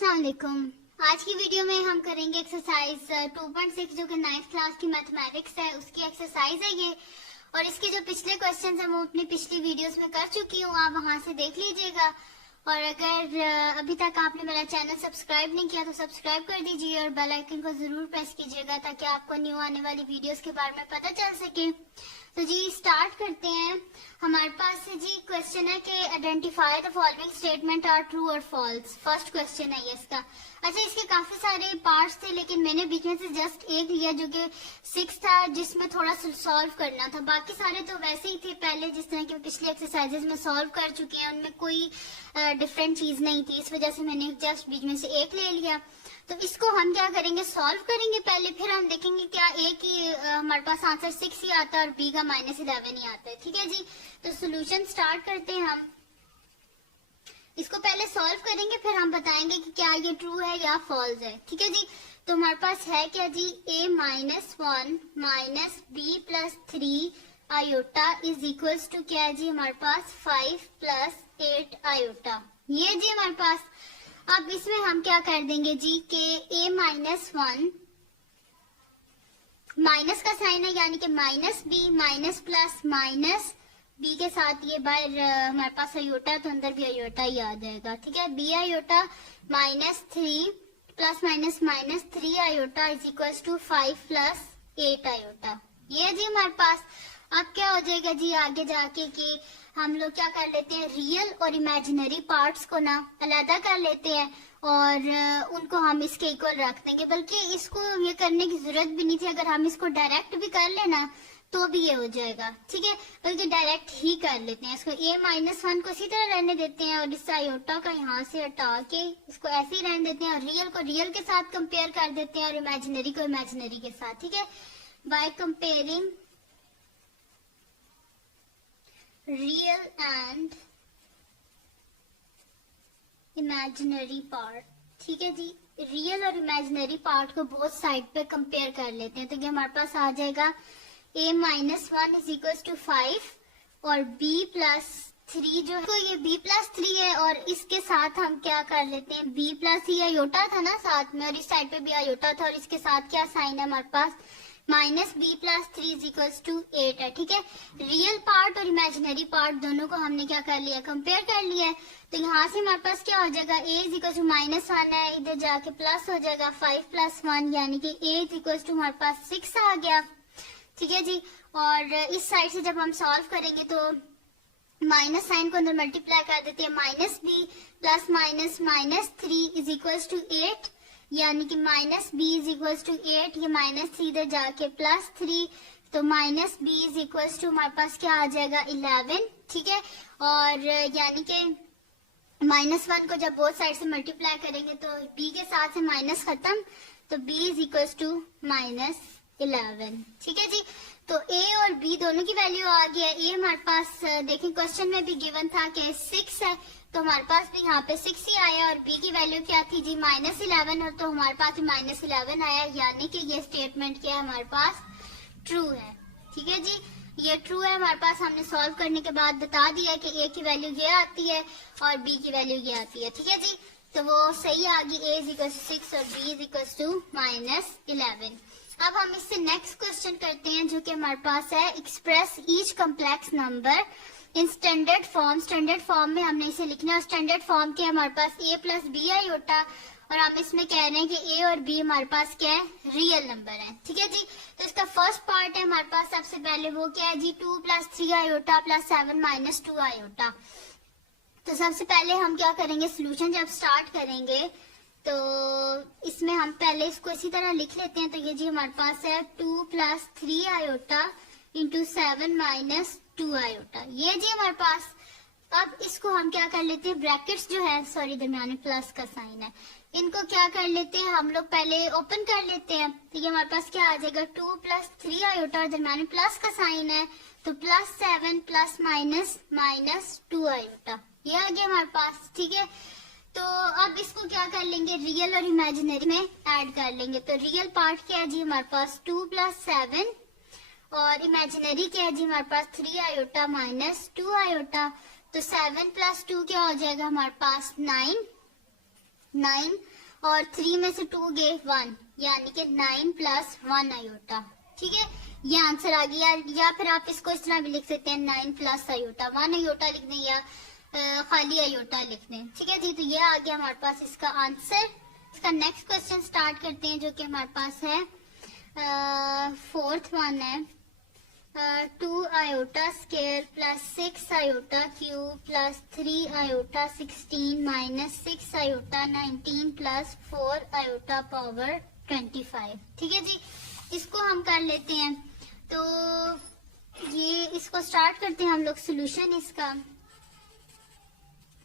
अस्सलाम वालेकुम। आज की वीडियो में हम करेंगे एक्सरसाइज 2.6 जो कि 9th क्लास की मैथमेटिक्स है, उसकी एक्सरसाइज है ये। और इसके जो पिछले क्वेश्चंस हैं वो अपनी पिछली वीडियोस में कर चुकी हूँ, आप वहां से देख लीजिएगा। और अगर अभी तक आपने मेरा चैनल सब्सक्राइब नहीं किया तो सब्सक्राइब कर दीजिए और बेल आइकन को जरूर प्रेस कीजिएगा ताकि आपको न्यू आने वाली वीडियोस के बारे में पता चल सके। तो जी स्टार्ट करते हैं। हमारे पास जी क्वेश्चन है कि identify the following statement are true और फॉल्स। फर्स्ट क्वेश्चन है ये इसका। अच्छा, इसके काफी सारे पार्ट्स थे लेकिन मैंने बीच में से जस्ट एक लिया जो कि 6 था, जिसमें थोड़ा सॉल्व करना था। बाकी सारे तो वैसे ही थे पहले, जिस तरह के पिछले एक्सरसाइजेस में सॉल्व कर चुके हैं, उनमें कोई डिफरेंट चीज नहीं थी, इस वजह से मैंने जस्ट बीच में से एक ले लिया। तो इसको हम क्या करेंगे, सॉल्व करेंगे पहले, फिर हम देखेंगे क्या ए की हमारे पास आंसर 6 ही आता है और बी का -11 ही आता है। ठीक है जी, तो सोल्यूशन स्टार्ट करते हैं हम। इसको पहले सॉल्व करेंगे फिर हम बताएंगे कि क्या ये ट्रू है या फॉल्स है। ठीक है जी, तो हमारे पास है क्या जी, a -1 b + 3 iota is equals to क्या है जी, हमारे पास 5 + 8 आयोटा। ये जी हमारे पास। अब इसमें हम क्या कर देंगे जी कि a -1 माइनस का साइन है यानी कि -b minus plus minus b के साथ ये बाहर हमारे पास आयोटा है तो अंदर भी आयोटा ही आ जाएगा। ठीक है, b iota -3 plus minus -3 iota is equal to 5 + 8 iota. ये जी हमारे पास। अब क्या हो जाएगा जी आगे जाके कि हम लोग क्या कर लेते हैं, रियल और इमेजिनरी पार्ट्स को ना अलग कर लेते हैं और उनको हम इसके इक्वल रख देंगे। बल्कि इसको ये करने की जरूरत भी नहीं थी, अगर हम इसको डायरेक्ट भी कर लेना तो भी ये हो जाएगा। ठीक है, बल्कि डायरेक्ट ही कर लेते हैं इसको। a -1 को इसी तरह रहने देते हैं और इस आयोटा का यहाँ से हटा के इसको ऐसे ही रहने देते हैं और रियल को रियल के साथ कंपेयर कर देते हैं और इमेजिनरी को इमेजिनरी के साथ। ठीक है, by comparing real and imaginary part. ठीक है जी, रियल और इमेजिनरी पार्ट को बोथ साइड पे कंपेयर कर लेते हैं तो ये हमारे पास आ जाएगा a -1 इज इक्वल टू 5 और b + 3 जो है तो ये b + 3 है और इसके साथ हम क्या कर लेते हैं, b + ये आयोटा था ना साथ में और इस साइड पे भी आयोटा था और इसके साथ क्या साइन है हमारे पास, -b + 3 इज इक्वल टू 8 है। ठीक है, रियल पार्ट और इमेजिनरी पार्ट दोनों को हमने क्या कर लिया, कंपेयर कर लिया है। तो यहाँ से हमारे पास क्या हो जाएगा, a इज इक्वल टू -1 है, इधर जाके प्लस हो जाएगा 5 + 1 यानी कि a इज इक्वल टू हमारे पास 6 आ गया। ठीक है जी, और इस साइड से जब हम सॉल्व करेंगे तो माइनस साइन को अंदर मल्टीप्लाई कर देते हैं, -b + -3 इज इक्वल टू 8 यानी कि -b इज इक्वल टू 8, ये -3 इधर जाके +3 तो -b इज इक्वल टू हमारे पास क्या आ जाएगा 11। ठीक है, और यानी कि -1 को जब बोथ साइड से मल्टीप्लाई करेंगे तो b के साथ से माइनस खत्म तो b इज इक्वल टू -11। ठीक है जी, तो a और b दोनों की वैल्यू आ गया। a हमारे पास देखिए क्वेश्चन में भी गिवन था कि 6 है तो हमारे पास भी यहाँ पे 6 ही आया और b की वैल्यू क्या थी जी -11 और तो हमारे पास भी -11 आया यानी कि ये स्टेटमेंट क्या है हमारे पास ट्रू है। ठीक है जी, ये ट्रू है हमारे पास। हमने सॉल्व करने के बाद बता दिया कि a की वैल्यू ये आती है और b की वैल्यू ये आती है। ठीक है जी, तो वो सही आ गई, a इज इक्वल टू 6 और b इज इक्वल टू -11। अब हम इससे नेक्स्ट क्वेश्चन करते हैं जो कि हमारे पास है, express each complex number in standard form. Standard form में हमने इसे लिखना है। स्टैंडर्ड फॉर्म के हमारे पास a + b आयोटा और हम इसमें कह रहे हैं कि a और b हमारे पास क्या है, रियल नंबर है। ठीक है जी, तो इसका फर्स्ट पार्ट है हमारे पास सबसे पहले वो क्या है जी, 2 + 3 आयोटा + 7 - 2 आयोटा। तो सबसे पहले हम क्या करेंगे, सोल्यूशन जब स्टार्ट करेंगे तो इसमें हम पहले इसको इसी तरह लिख लेते हैं। तो ये जी हमारे पास है 2 + 3 आयोटा × 7 - 2 आयोटा, ये जी हमारे पास। अब इसको हम क्या कर लेते हैं, ब्रैकेट्स जो है सॉरी दरमियान में प्लस का साइन है, इनको क्या कर लेते हैं हम लोग पहले ओपन कर लेते हैं। तो ये हमारे पास क्या आ जाएगा, 2 + 3 आयोटा और दरमियान में प्लस का साइन है तो +7 ± -2 आयोटा, ये आ गया हमारे पास। ठीक है, तो अब इसको क्या कर लेंगे, रियल और इमेजिनरी में ऐड कर लेंगे। तो रियल पार्ट क्या है जी हमारे पास 2 + 7 और इमेजिनरी क्या है जी हमारे पास 3 आयोटा -2 आयोटा। तो 7 + 2 क्या हो जाएगा हमारे पास 9 9 और 3 में से 2 गए 1, यानी कि 9 प्लस 1 आयोटा। ठीक है, ये आंसर आ गया। या फिर आप इसको इस तरह भी लिख सकते हैं 9 प्लस आयोटा, 1 आयोटा लिख दें या खाली आयोटा लिख दें। ठीक है जी, तो ये आ गया हमारे पास इसका आंसर। इसका नेक्स्ट क्वेश्चन स्टार्ट करते हैं जो कि हमारे पास है 4th वन है 2 iota square plus 6 iota cube plus 3 iota 16 minus 6 iota 19 plus 4 iota power 25। ठीक है जी, इसको हम कर लेते हैं। तो ये इसको स्टार्ट करते हैं हम लोग सोल्यूशन इसका।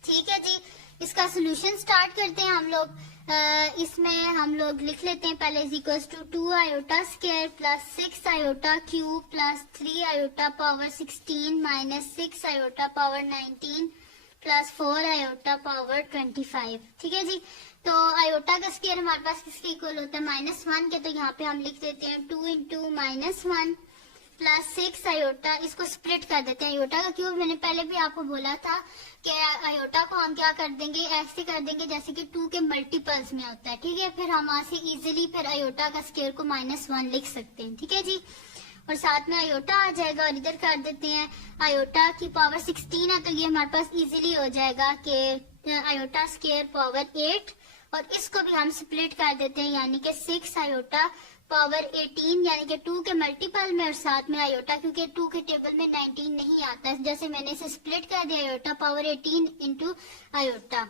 ठीक है जी, इसका सोल्यूशन स्टार्ट करते हैं हम लोग। इसमें हम लोग लिख लेते हैं पहले is equals to 2 iota square plus 6 iota cube plus 3 iota power 16 minus 6 iota power 19 plus 4 iota power 25। ठीक है जी, तो आयोटा का स्क्वायर हमारे पास किसके इक्वल होता है -1 के, तो यहाँ पे हम लिख देते हैं 2 इंटू -1 प्लस 6 आयोटा। इसको स्प्लिट कर देते हैं। आयोटा का क्यूब मैंने पहले भी आपको बोला था कि आयोटा को हम क्या कर देंगे, ऐसे कर देंगे जैसे कि 2 के मल्टीपल्स में होता है। ठीक है, फिर हम वहां से इजीली फिर आयोटा का स्क्वायर को -1 लिख सकते हैं। ठीक है जी, और साथ में आयोटा आ जाएगा और इधर कर देते हैं आयोटा की पावर 16 है, तो ये हमारे पास इजीली हो जाएगा कि आयोटा स्क्वायर पावर 8, और इसको भी हम स्प्लिट कर देते हैं यानी कि 6 आयोटा पावर 18, यानी कि 2 के मल्टीपल में और साथ में आयोटा, क्योंकि 2 के टेबल में 19 नहीं आता है, जैसे मैंने इसे स्प्लिट कर दिया iota power 18 into iota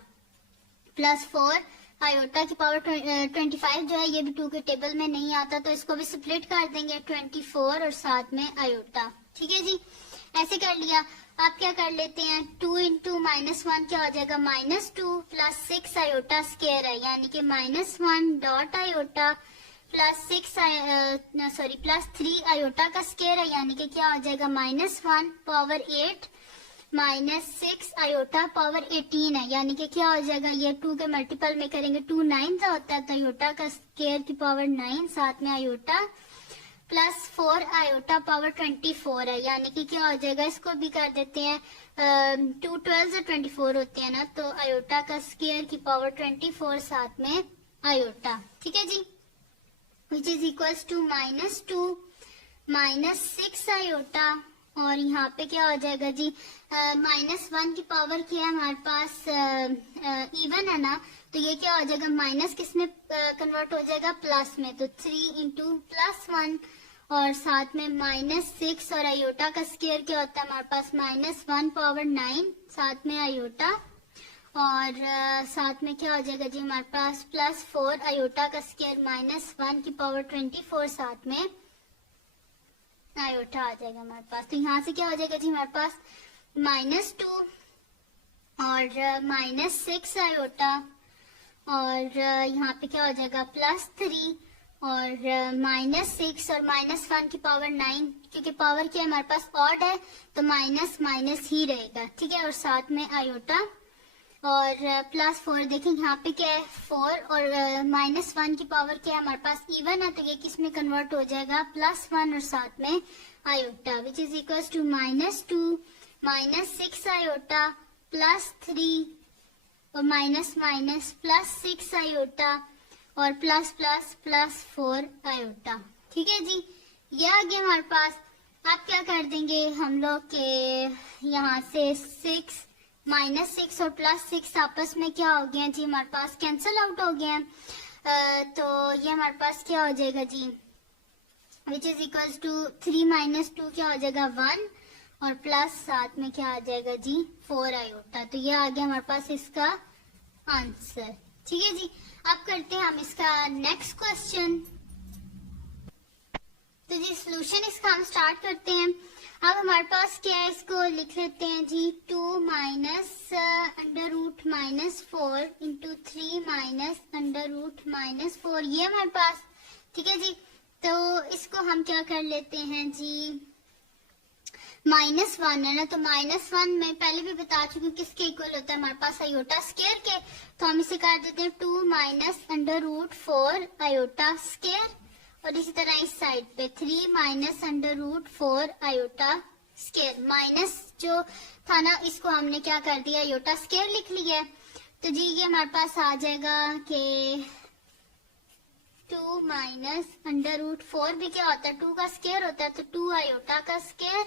plus 4 iota की पावर 25 जो है ये भी 2 के टेबल में नहीं आता, तो इसको भी स्प्लिट कर देंगे 24 और साथ में आयोटा। ठीक है जी, ऐसे कर लिया। आप क्या कर लेते हैं 2 इंटू -1 क्या हो जाएगा -2 प्लस 6 आयोटा स्क्वायर है, यानी कि -1 डॉट आयोटा प्लस 3 आयोटा का स्क्वायर है, यानी कि क्या हो जाएगा -1 पावर 8 माइनस 6 आयोटा पावर 18 है, यानी कि क्या हो जाएगा, ये 2 के मल्टीपल में करेंगे 2 9 का होता है, तो आयोटा का स्क्वायर की पावर 9 साथ में आयोटा प्लस 4 आयोटा पावर 24 है, यानी कि क्या हो जाएगा, इसको भी कर देते हैं 2 12 से 24 होते हैं ना, तो आयोटा का स्क्वायर की पावर 24 साथ में आयोटा। ठीक है जी, which is equals to -2 -6 iota, और यहाँ पे क्या हो जाएगा जी -1 की पावर क्या है हमारे पास इवन है ना, तो ये क्या हो जाएगा माइनस किस में कन्वर्ट हो जाएगा प्लस में, तो 3 इंटू +1 और साथ में -6 और आयोटा का स्क्वायर क्या होता है हमारे पास -1 पावर 9 साथ में आयोटा, और साथ में क्या हो जाएगा जी हमारे पास +4 आयोटा का स्क्वायर -1 की पावर 24 साथ में आयोटा आ जाएगा हमारे पास। तो यहाँ से क्या हो जाएगा जी हमारे पास -2 और -6 आयोटा, और यहाँ पे क्या हो जाएगा +3 और -6 और -1 की पावर 9, क्योंकि पावर क्या है हमारे पास ऑड है तो माइनस माइनस ही रहेगा। ठीक है, और साथ में आयोटा और +4 देखें यहाँ पे क्या है 4 और -1 की पावर क्या है हमारे पास इवन है, तो ये किस में कन्वर्ट हो जाएगा +1 और साथ में iota, which is equals to -2 -6 iota +3 और +6 आयोटा और +4 आयोटा। ठीक है जी, ये आ गया हमारे पास। अब क्या कर देंगे हम लोग के यहाँ से 6 -6 और +6 आपस में क्या हो गया जी हमारे पास कैंसिल आउट हो गया, तो ये हमारे पास क्या हो जाएगा जी विच इज इक्वल्स टू 3 - 2 क्या हो जाएगा 1 और प्लस साथ में क्या आ जाएगा जी 4 आयोटा, तो ये आ गया हमारे पास इसका आंसर। ठीक है जी, अब करते हैं हम इसका नेक्स्ट क्वेश्चन। तो जी सोल्यूशन इसका हम स्टार्ट करते हैं। अब हमारे पास क्या है, इसको लिख लेते हैं जी 2 माइनस √-4 इंटू 3 माइनस √-4, ये हमारे पास। ठीक है जी, तो इसको हम क्या कर लेते हैं जी -1 है ना, तो -1 मैं पहले भी बता चुकी हूँ किसके इक्वल होता है हमारे पास आयोटा स्क्वायर के, तो हम इसे कर देते हैं 2 माइनस √4 आयोटा स्क्वायर, और इसी तरह इस साइड पे 3 माइनस √4 आयोटा स्क्वायर, माइनस जो था ना इसको हमने क्या कर दिया आयोटा स्क्वायर लिख लिया है, तो जी ये हमारे पास आ जाएगा कि 2 माइनस अंडर रूट 4 भी क्या होता है, 2 का स्क्वायर होता है, तो 2 आयोटा का स्क्वायर,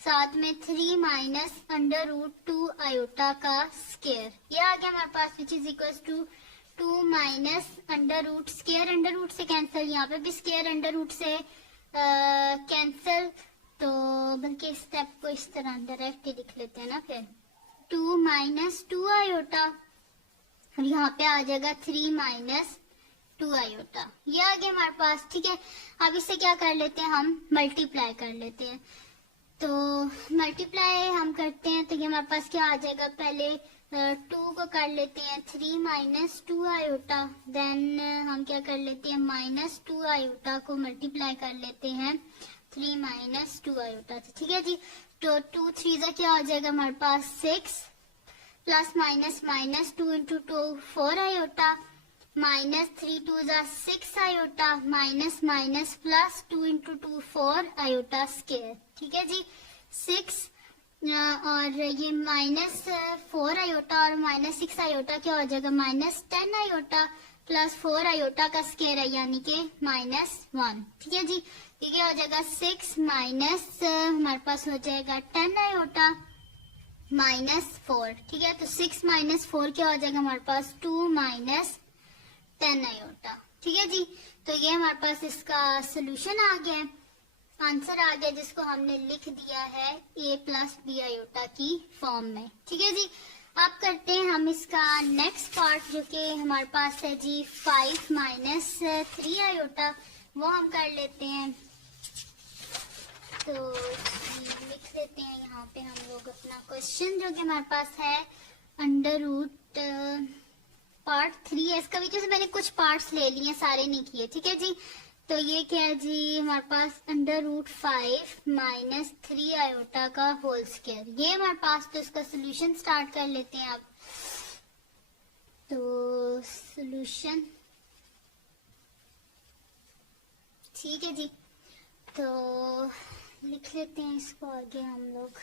साथ में 3 माइनस अंडर रूट 2 आयोटा का स्क्वायर। ये आ गया हमारे पास which is equal to 2 minus under root, square under root से कैंसिल, यहाँ पे भी स्क्वायर अंडर रूट से कैंसिल, तो बल्कि इस स्टेप को इस तरह डायरेक्ट ही लिख लेते हैं ना, फिर 2 माइनस 2 आयोटा और यहाँ पे आ जाएगा 3 माइनस 2 आयोटा। ये आ गया हमारे पास, ठीक है। अब इसे क्या कर लेते हैं, हम मल्टीप्लाई कर लेते हैं। तो मल्टीप्लाई हम करते हैं तो ये हमारे पास क्या आ जाएगा, पहले 2 को कर लेते हैं 3 माइनस 2 आयोटा, देन हम क्या कर लेते हैं माइनस 2 आयोटा को मल्टीप्लाई कर लेते हैं 3 माइनस 2 आयोटा से, ठीक है जी। तो 2 3 जा क्या आ जाएगा हमारे पास 6, plus minus minus 2 into 2 4 iota, minus 3 2 जा 6 iota, minus minus plus 2 into 2 4 iota square, ठीक है जी। 6 और ये माइनस 4 आयोटा और माइनस 6 आयोटा क्या हो जाएगा माइनस 10 आयोटा, प्लस 4 आयोटा का स्क्वायर है यानी कि माइनस 1, ठीक है जी। ये क्या हो जाएगा 6 माइनस हमारे पास हो जाएगा 10 आयोटा माइनस 4, ठीक है। तो 6 माइनस 4 क्या हो जाएगा हमारे पास 2 माइनस 10 आयोटा, ठीक है जी। तो ये हमारे पास इसका सोल्यूशन आ गया, आंसर आ गया, जिसको हमने लिख दिया है a प्लस बी आयोटा की फॉर्म में, ठीक है जी। अब करते हैं हम इसका नेक्स्ट पार्ट जो कि हमारे पास है जी 5 माइनस 3 आयोटा, वो हम कर लेते हैं। तो लिख लेते हैं यहाँ पे हम लोग अपना क्वेश्चन जो कि हमारे पास है अंडर रूट पार्ट 3 है, इसका भी जैसे मैंने कुछ पार्ट्स ले लिए, सारे नहीं किए, ठीक है जी। तो ये क्या है जी हमारे पास अंडर रूट 5 माइनस 3 आयोटा का होल स्क्वायर, ये हमारे पास। तो इसका सोल्यूशन स्टार्ट कर लेते हैं अब। तो सोल्यूशन, ठीक है जी। तो लिख लेते हैं इसको आगे हम लोग।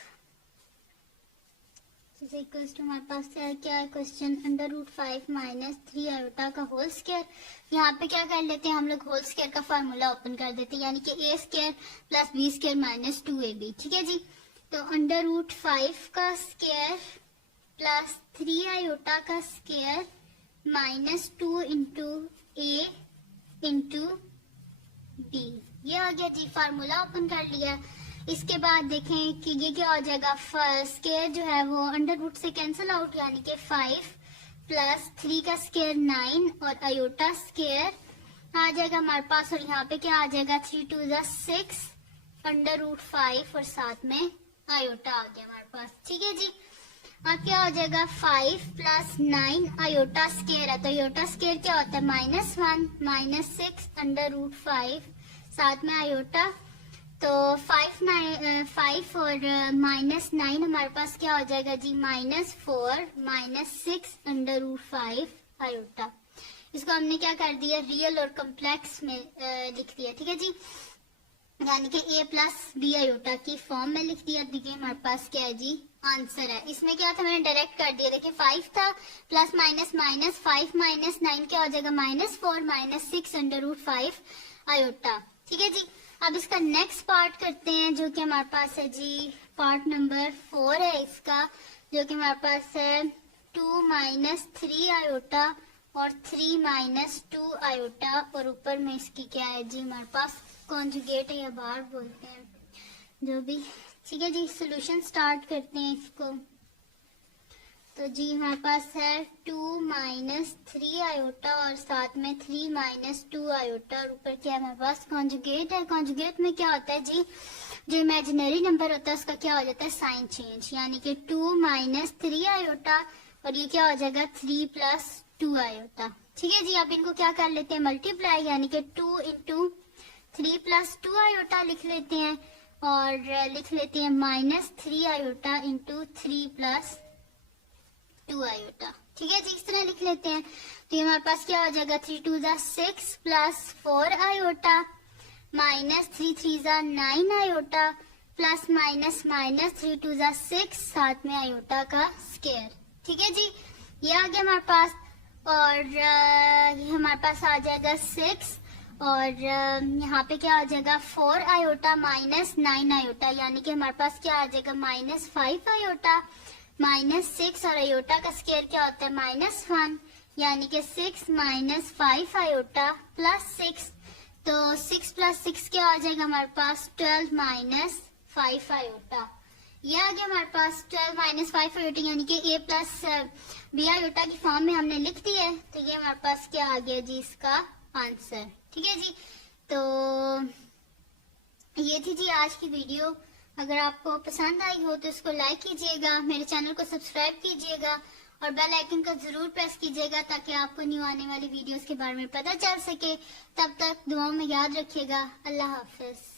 इक्वल्स टू हमारे पास क्या है question, under root 5 minus 3 iota का होल स्क्वायर। यहाँ पे क्या कर लेते हैं हम लोग, होल स्क्वायर का फार्मूला ओपन कर देते हैं, यानी कि a square plus b square minus 2ab, ठीक है जी। तो अंडर रूट 5 का स्क्वायर प्लस 3 आयोटा का square minus 2 into a into b, ये आ गया जी, फार्मूला ओपन कर लिया। इसके बाद देखें कि ये क्या हो जाएगा, स्क्वायर जो है वो अंडर रूट से कैंसिल आउट, यानी कि 5 प्लस 3 का स्क्वायर 9 और आयोटा स्क्वायर आ जाएगा हमारे पास, और यहाँ पे क्या आ जाएगा 3 2 जा 6 अंडर रूट 5 और साथ में आयोटा आ गया हमारे पास, ठीक है जी। अब क्या हो जाएगा 5 प्लस 9 आयोटा स्क्वायर है, तो आयोटा स्क्वायर क्या होता है -1 माइनस 6 अंडर रूट 5 साथ में आयोटा, तो 5 और -9 हमारे पास क्या हो जाएगा जी -4 माइनस 6 अंडर रूट 5 आयोटा। इसको हमने क्या कर दिया, रियल और कॉम्प्लेक्स में लिख दिया, ठीक है जी, यानी कि a प्लस बी आयोटा की फॉर्म में लिख दिया। देखिए हमारे पास क्या है जी आंसर है। इसमें क्या था मैंने डायरेक्ट कर दिया, देखिए 5 था प्लस माइनस माइनस 5 माइनस 9 क्या हो जाएगा -4 माइनस 6 अंडर रूट 5 आयोटा, ठीक है जी। अब इसका नेक्स्ट पार्ट करते हैं जो कि हमारे पास है जी पार्ट नंबर 4 है इसका, जो कि हमारे पास है 2 माइनस 3 आयोटा और 3 माइनस 2 आयोटा, और ऊपर में इसकी क्या है जी हमारे पास कॉन्जुगेट है या बार बोलते हैं जो भी, ठीक है जी। सोल्यूशन स्टार्ट करते हैं इसको। तो जी हमारे पास है 2 माइनस 3 आयोटा और साथ में 3 माइनस 2 आयोटा, और ऊपर क्या है हमारे पास कॉन्जुगेट है। कॉन्जुगेट में क्या होता है जी, जो इमेजिनरी नंबर होता है उसका क्या हो जाता है साइन चेंज, यानी कि 2 माइनस 3 आयोटा और ये क्या हो जाएगा 3 प्लस 2 आयोटा, ठीक है जी। अब इनको क्या कर लेते हैं मल्टीप्लाई, यानी कि 2 इंटू 3 प्लस 2 आयोटा लिख लेते हैं, और लिख लेते हैं -3 आयोटा इंटू 3 प्लस 2 आयोटा, ठीक है जी, इस तरह लिख लेते हैं। तो ये हमारे पास क्या हो जाएगा 3 2 जा 6 प्लस 4 आयोटा माइनस 3 3 जा 9 आयोटा प्लस माइनस माइनस 3 2 जा 6 साथ में आयोटा का स्क्वायर, ठीक है जी। ये आ गया हमारे पास। और ये हमारे पास आ जाएगा 6 और यहाँ पे क्या आ जाएगा 4 आयोटा माइनस 9 आयोटा, यानी कि हमारे पास क्या आ जाएगा -5 आयोटा माइनस 6 और आयोटा का स्क्वायर क्या होता है -1, यानी कि 6 माइनस 5 आयोटा प्लस 6। तो 6 प्लस 6 क्या आ जाएगा हमारे पास 12 माइनस 5 आयोटा। ये आ गया हमारे पास 12 माइनस 5 आयोटा, यानी कि a प्लस बी आयोटा की फॉर्म में हमने लिख दिया है। तो ये हमारे पास क्या आ गया जी इसका आंसर। ठीक है जी, तो ये थी जी आज की वीडियो। अगर आपको पसंद आई हो तो इसको लाइक कीजिएगा, मेरे चैनल को सब्सक्राइब कीजिएगा और बेल आइकन को जरूर प्रेस कीजिएगा ताकि आपको न्यू आने वाली वीडियोस के बारे में पता चल सके। तब तक दुआओं में याद रखिएगा। अल्लाह हाफिज।